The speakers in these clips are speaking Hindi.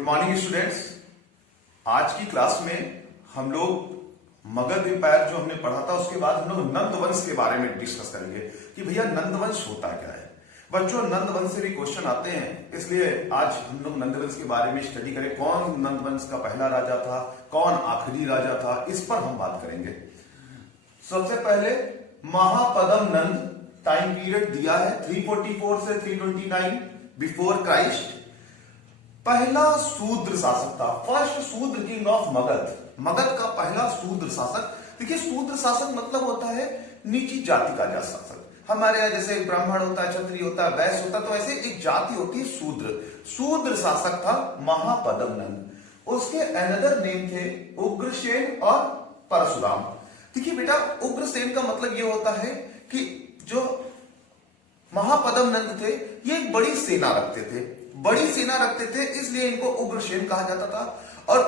Good morning students. आज की क्लास में हम लोग मगध एम्पायर जो हमने पढ़ा था उसके बाद हम लोग नंदवंश के बारे में डिस्कस करेंगे कि भैया नंदवंश होता क्या है। बच्चों नंदवंश से भी क्वेश्चन आते हैं, इसलिए आज हम लोग नंदवंश के बारे में स्टडी करें। कौन नंदवंश का पहला राजा था, कौन आखिरी राजा था, इस पर हम बात करेंगे। सबसे पहले महापद्म नंद टाइम पीरियड दिया है 344 से 329 बिफोर क्राइस्ट। पहला शूद्र शासक था, फर्स्ट शूद्र किंग ऑफ मगध। मगध का पहला शूद्र शासक। देखिए शूद्र शासक मतलब होता है नीची जाति का शासक। हमारे यहाँ जैसे ब्राह्मण होता है, क्षत्रिय होता है, वैश्य होता है, तो ऐसे एक जाति होती है शूद्र। शूद्र शासक था महापद्म नंद। उसके अनदर नेम थे उग्रसेन और परशुराम। देखिए बेटा उग्रसेन का मतलब ये होता है कि जो महापद्म नंद थे ये एक बड़ी सेना रखते थे, इसलिए इनको उग्रसेन कहा जाता था। और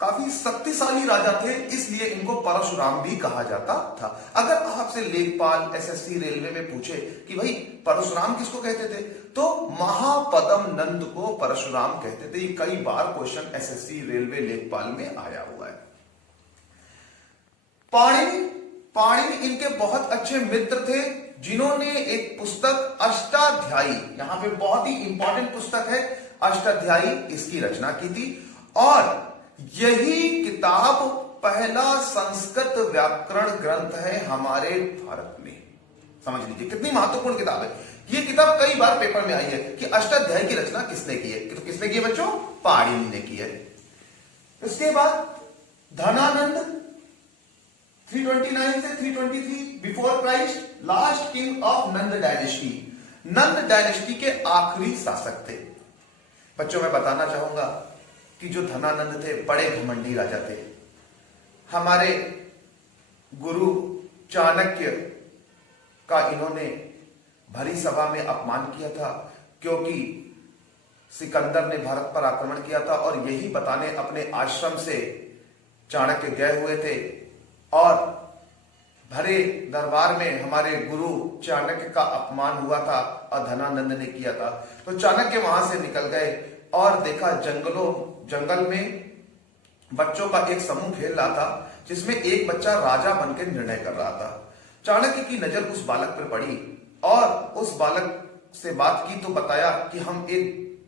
काफी शक्तिशाली राजा थे, इसलिए इनको परशुराम भी कहा जाता था। अगर आपसे लेखपाल एसएससी रेलवे में पूछे कि भाई परशुराम किसको कहते थे, तो महापद्म नंद को परशुराम कहते थे। ये कई बार क्वेश्चन एसएससी रेलवे लेखपाल में आया हुआ है। पाणिनि इनके बहुत अच्छे मित्र थे, जिन्होंने एक पुस्तक अष्टाध्यायी, यहां पे बहुत ही इंपॉर्टेंट पुस्तक है अष्टाध्यायी, इसकी रचना की थी। और यही किताब पहला संस्कृत व्याकरण ग्रंथ है हमारे भारत में। समझ लीजिए कितनी महत्वपूर्ण किताब है। ये किताब कई बार पेपर में आई है कि अष्टाध्यायी की रचना किसने की है, तो किसने की है बच्चों? पाणिनि ने की है। इसके बाद धनानंद 329 से 323 before Christ, last king of Nand dynasty. Nand dynasty के आखिरी शासक थे। बच्चों मैं बताना चाहूंगा कि जो धनानंद थे बड़े घमंडी राजा थे। हमारे गुरु चाणक्य का इन्होंने भरी सभा में अपमान किया था, क्योंकि सिकंदर ने भारत पर आक्रमण किया था और यही बताने अपने आश्रम से चाणक्य गए हुए थे। और भरे दरबार में हमारे गुरु चाणक्य का अपमान हुआ था और धनानंद ने किया था। तो चाणक्य वहां से निकल गए और देखा जंगल में बच्चों का एक समूह खेल रहा था, जिसमें एक बच्चा राजा बनकर निर्णय कर रहा था। चाणक्य की नजर उस बालक पर पड़ी और उस बालक से बात की तो बताया कि हम एक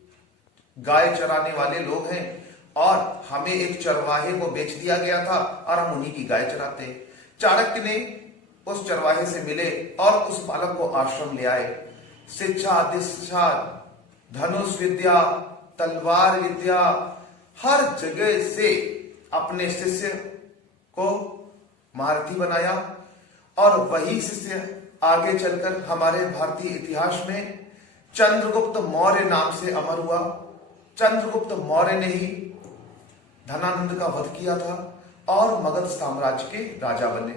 गाय चराने वाले लोग हैं और हमें एक चरवाहे को बेच दिया गया था और हम उन्हीं की गाय चराते। चाणक्य ने उस चरवाहे से मिले और उस बालक को आश्रम ले आए। शिक्षा दीक्षा धनुष विद्या तलवार विद्या हर जगह से अपने शिष्य को महारथी बनाया और वही शिष्य आगे चलकर हमारे भारतीय इतिहास में चंद्रगुप्त मौर्य नाम से अमर हुआ। चंद्रगुप्त मौर्य ने ही धनानंद का वध किया था और मगध साम्राज्य के राजा बने।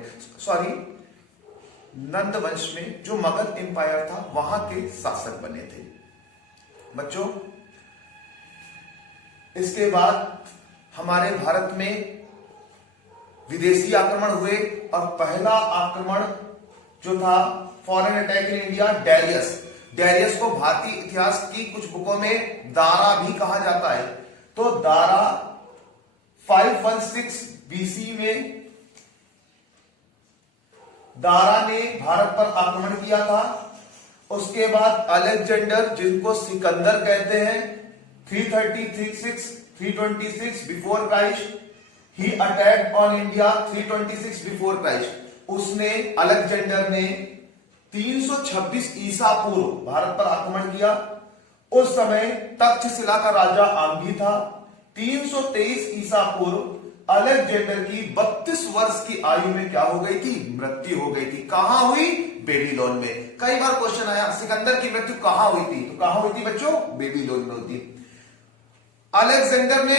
नंद वंश में जो मगध एम्पायर था वहां के शासक बने थे। बच्चों इसके बाद हमारे भारत में विदेशी आक्रमण हुए और पहला आक्रमण जो था foreign attack in India, Darius को भारतीय इतिहास की कुछ बुकों में दारा भी कहा जाता है। तो दारा 516 बीसी में दारा ने भारत पर आक्रमण किया था। उसके बाद अलेक्जेंडर, जिनको सिकंदर कहते हैं, 326 before Christ, he attacked on India 326 before Christ. उसने अलेक्जेंडर ने 326 ईसा पूर्व भारत पर आक्रमण किया। उस समय तक्षशिला का राजा आम्भी था। 323 ईसा पूर्व अलेक्जेंडर की 32 वर्ष की आयु में क्या हो गई थी? मृत्यु हो गई थी। कहां हुई? बेबीलोन में। कई बार क्वेश्चन आया सिकंदर की मृत्यु कहां हुई थी, तो कहां हुई थी बच्चों? बेबीलोन में हुई थी। अलेक्जेंडर ने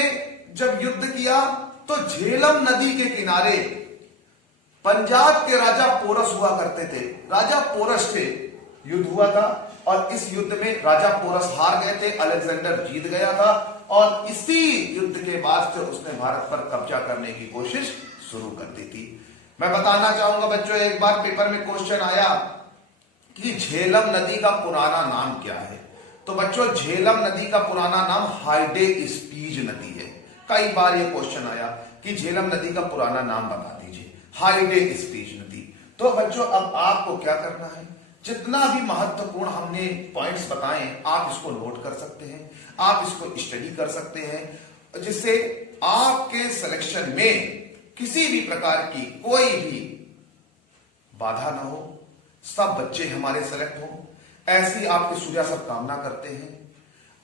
जब युद्ध किया तो झेलम नदी के किनारे पंजाब के राजा पोरस हुआ करते थे, राजा पोरस से युद्ध हुआ था और इस युद्ध में राजा पोरस हार गए थे, अलेक्जेंडर जीत गया था और इसी युद्ध के बाद से उसने भारत पर कब्जा करने की कोशिश शुरू कर दी थी। मैं बताना चाहूंगा बच्चों, एक बार पेपर में क्वेश्चन आया कि झेलम नदी का पुराना नाम क्या है, तो बच्चों झेलम नदी का पुराना नाम हाइडेस्पीज नदी है। कई बार ये क्वेश्चन आया कि झेलम नदी का पुराना नाम बता दीजिए, हाइडेस्पीज नदी। तो बच्चों अब आपको क्या करना है, जितना भी महत्वपूर्ण हमने पॉइंट्स बताए आप इसको नोट कर सकते हैं, आप इसको स्टडी कर सकते हैं, जिससे आपके सिलेक्शन में किसी भी प्रकार की कोई भी बाधा ना हो, सब बच्चे हमारे सेलेक्ट हों, ऐसी आपके सूर्या सब कामना करते हैं।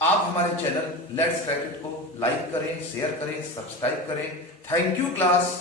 आप हमारे चैनल लेट्स क्रैक इट को लाइक करें, शेयर करें, सब्सक्राइब करें। Thank you class.